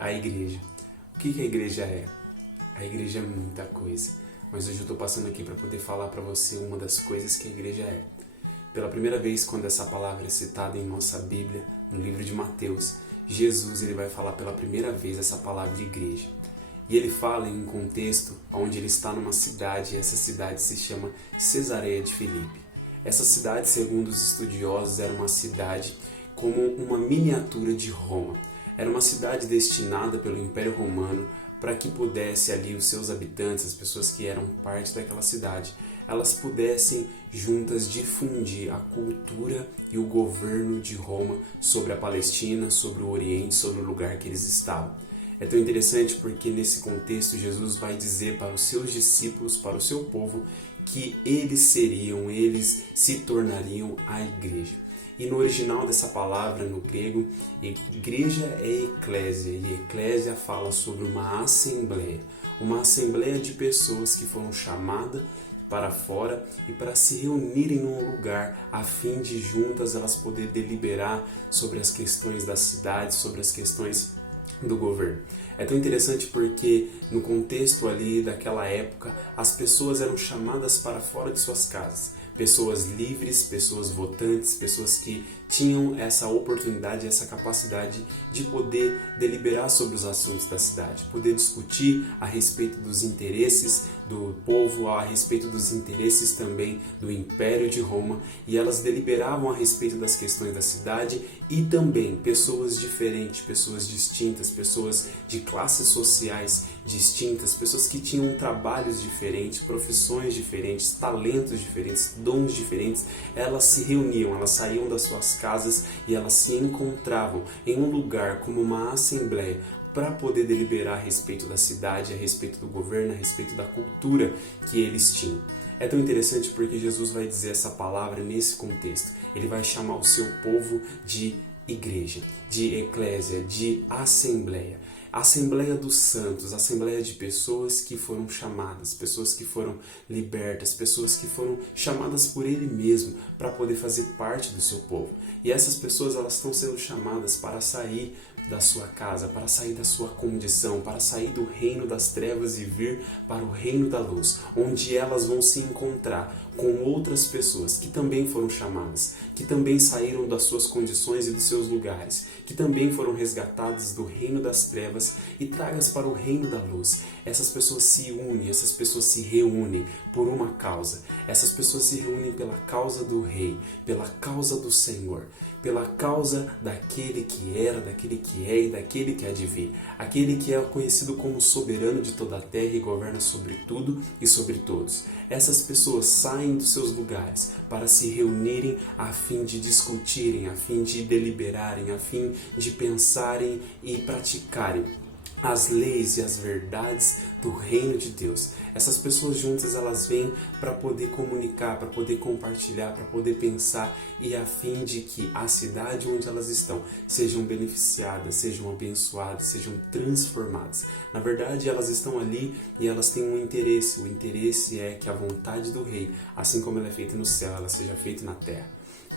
A igreja. O que a igreja é? A igreja é muita coisa, mas hoje eu estou passando aqui para poder falar para você uma das coisas que a igreja é. Pela primeira vez, quando essa palavra é citada em nossa Bíblia, no livro de Mateus, Jesus ele vai falar pela primeira vez essa palavra de igreja. E ele fala em um contexto onde ele está numa cidade, e essa cidade se chama Cesareia de Filipe. Essa cidade, segundo os estudiosos, era uma cidade como uma miniatura de Roma. Era uma cidade destinada pelo Império Romano para que pudesse ali os seus habitantes, as pessoas que eram parte daquela cidade, elas pudessem juntas difundir a cultura e o governo de Roma sobre a Palestina, sobre o Oriente, sobre o lugar que eles estavam. É tão interessante porque nesse contexto Jesus vai dizer para os seus discípulos, para o seu povo, que eles se tornariam a igreja. E no original dessa palavra, no grego, igreja é eclésia, e eclésia fala sobre uma assembleia de pessoas que foram chamadas para fora e para se reunirem num lugar a fim de juntas elas poderem deliberar sobre as questões da cidade, sobre as questões do governo. É tão interessante porque no contexto ali daquela época as pessoas eram chamadas para fora de suas casas. Pessoas livres, pessoas votantes, pessoas que tinham essa oportunidade, essa capacidade de poder deliberar sobre os assuntos da cidade, poder discutir a respeito dos interesses do povo, a respeito dos interesses também do Império de Roma, e elas deliberavam a respeito das questões da cidade e também pessoas diferentes, pessoas distintas, pessoas de classes sociais distintas, pessoas que tinham trabalhos diferentes, profissões diferentes, talentos diferentes, dons diferentes, elas se reuniam, elas saíam das suas casas e elas se encontravam em um lugar como uma assembleia para poder deliberar a respeito da cidade, a respeito do governo, a respeito da cultura que eles tinham. É tão interessante porque Jesus vai dizer essa palavra nesse contexto. Ele vai chamar o seu povo de igreja, de eclésia, de assembleia. Assembleia dos santos, assembleia de pessoas que foram chamadas, pessoas que foram libertas, pessoas que foram chamadas por Ele mesmo para poder fazer parte do seu povo. E essas pessoas elas estão sendo chamadas para sair da sua casa, para sair da sua condição, para sair do reino das trevas e vir para o reino da luz, onde elas vão se encontrar com outras pessoas que também foram chamadas, que também saíram das suas condições e dos seus lugares, que também foram resgatadas do reino das trevas e tragas para o reino da luz. Essas pessoas se unem, essas pessoas se reúnem por uma causa. Essas pessoas se reúnem pela causa do Rei, pela causa do Senhor, pela causa daquele que era, daquele que é e daquele que há de vir. Aquele que é conhecido como soberano de toda a terra e governa sobre tudo e sobre todos. Essas pessoas saem dos seus lugares para se reunirem a fim de discutirem, a fim de deliberarem, a fim de pensarem e praticarem as leis e as verdades do reino de Deus. Essas pessoas juntas elas vêm para poder comunicar, para poder compartilhar, para poder pensar e a fim de que a cidade onde elas estão sejam beneficiadas, sejam abençoadas, sejam transformadas. Na verdade elas estão ali e elas têm um interesse. O interesse é que a vontade do Rei, assim como ela é feita no céu, ela seja feita na terra.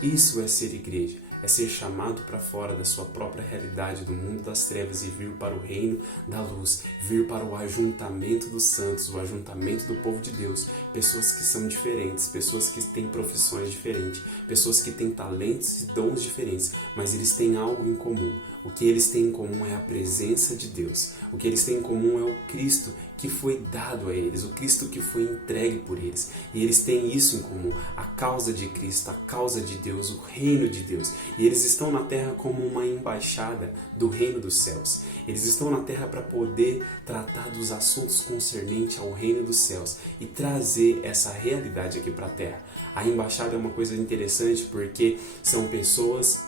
Isso é ser igreja. É ser chamado para fora da sua própria realidade, do mundo das trevas e vir para o reino da luz, vir para o ajuntamento dos santos, o ajuntamento do povo de Deus, pessoas que são diferentes, pessoas que têm profissões diferentes, pessoas que têm talentos e dons diferentes, mas eles têm algo em comum. O que eles têm em comum é a presença de Deus. O que eles têm em comum é o Cristo que foi dado a eles, o Cristo que foi entregue por eles. E eles têm isso em comum, a causa de Cristo, a causa de Deus, o reino de Deus. E eles estão na terra como uma embaixada do reino dos céus. Eles estão na terra para poder tratar dos assuntos concernentes ao reino dos céus e trazer essa realidade aqui para a terra. A embaixada é uma coisa interessante porque são pessoas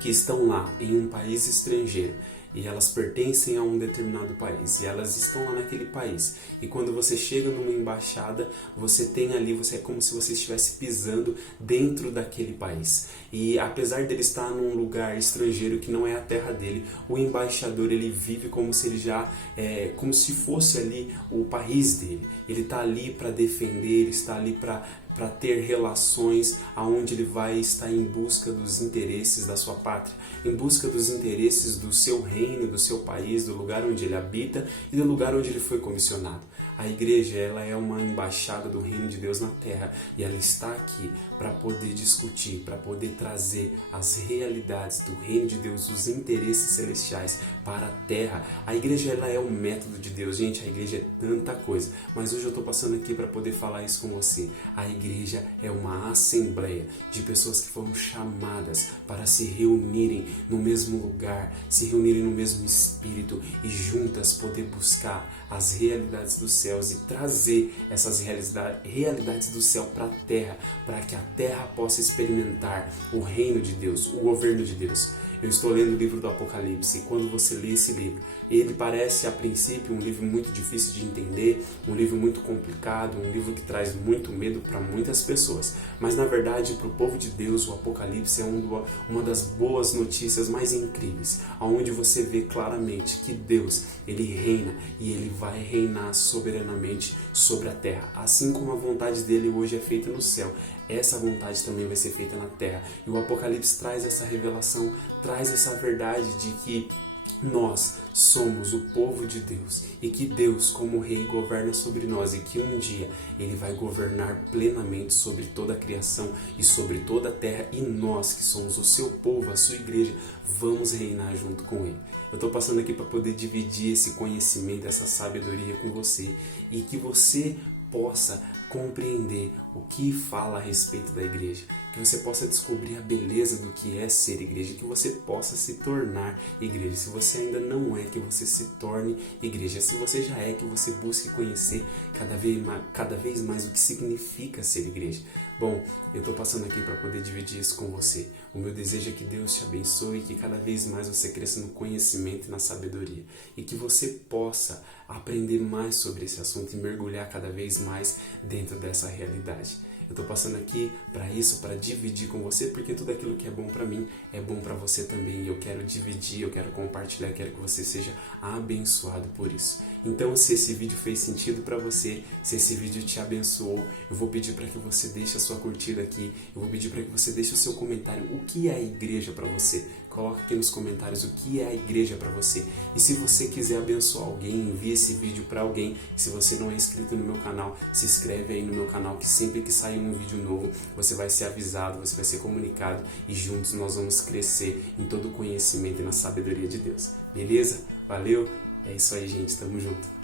que estão lá em um país estrangeiro e elas pertencem a um determinado país e elas estão lá naquele país. E quando você chega numa embaixada, você tem ali, é como se você estivesse pisando dentro daquele país. E apesar dele estar num lugar estrangeiro que não é a terra dele, o embaixador ele vive como se ele já como se fosse ali o país dele. Ele está ali para defender, ele está ali para para ter relações aonde ele vai estar em busca dos interesses da sua pátria, em busca dos interesses do seu reino, do seu país, do lugar onde ele habita e do lugar onde ele foi comissionado. A igreja, ela é uma embaixada do reino de Deus na terra e ela está aqui para poder discutir, para poder trazer as realidades do reino de Deus, os interesses celestiais para a terra. A igreja, ela é um método de Deus. Gente, a igreja é tanta coisa, mas hoje eu estou passando aqui para poder falar isso com você. A igreja é uma assembleia de pessoas que foram chamadas para se reunirem no mesmo lugar, se reunirem no mesmo espírito e juntas poder buscar as realidades dos céus e trazer essas realidades do céu para a terra, para que a terra possa experimentar o reino de Deus, o governo de Deus. Eu estou lendo o livro do Apocalipse e quando você lê esse livro, ele parece a princípio um livro muito difícil de entender, um livro muito complicado, um livro que traz muito medo para muitas pessoas. Mas na verdade, para o povo de Deus, o Apocalipse é uma das boas notícias mais incríveis, onde você vê claramente que Deus, ele reina e ele vai reinar soberanamente sobre a terra, assim como a vontade dele hoje é feita no céu. Essa vontade também vai ser feita na terra. E o Apocalipse traz essa revelação, traz essa verdade de que nós somos o povo de Deus e que Deus, como Rei, governa sobre nós e que um dia Ele vai governar plenamente sobre toda a criação e sobre toda a terra e nós, que somos o seu povo, a sua igreja, vamos reinar junto com Ele. Eu estou passando aqui para poder dividir esse conhecimento, essa sabedoria com você e que você possa compreender o que fala a respeito da igreja, que você possa descobrir a beleza do que é ser igreja, que você possa se tornar igreja. Se você ainda não é, que você se torne igreja. Se você já é, que você busque conhecer cada vez mais o que significa ser igreja. Bom, eu estou passando aqui para poder dividir isso com você. O meu desejo é que Deus te abençoe e que cada vez mais você cresça no conhecimento e na sabedoria. E que você possa aprender mais sobre esse assunto e mergulhar cada vez mais dentro dessa realidade. Eu estou passando aqui para isso, para dividir com você, porque tudo aquilo que é bom para mim é bom para você também. E eu quero dividir, eu quero compartilhar, eu quero que você seja abençoado por isso. Então, se esse vídeo fez sentido para você, se esse vídeo te abençoou, eu vou pedir para que você deixe a sua curtida aqui, eu vou pedir para que você deixe o seu comentário. O que é a igreja para você? Coloca aqui nos comentários o que é a igreja para você. E se você quiser abençoar alguém, envie esse vídeo para alguém. Se você não é inscrito no meu canal, se inscreve aí no meu canal, que sempre que sair um vídeo novo, você vai ser avisado, você vai ser comunicado e juntos nós vamos crescer em todo o conhecimento e na sabedoria de Deus. Beleza? Valeu? É isso aí, gente. Tamo junto.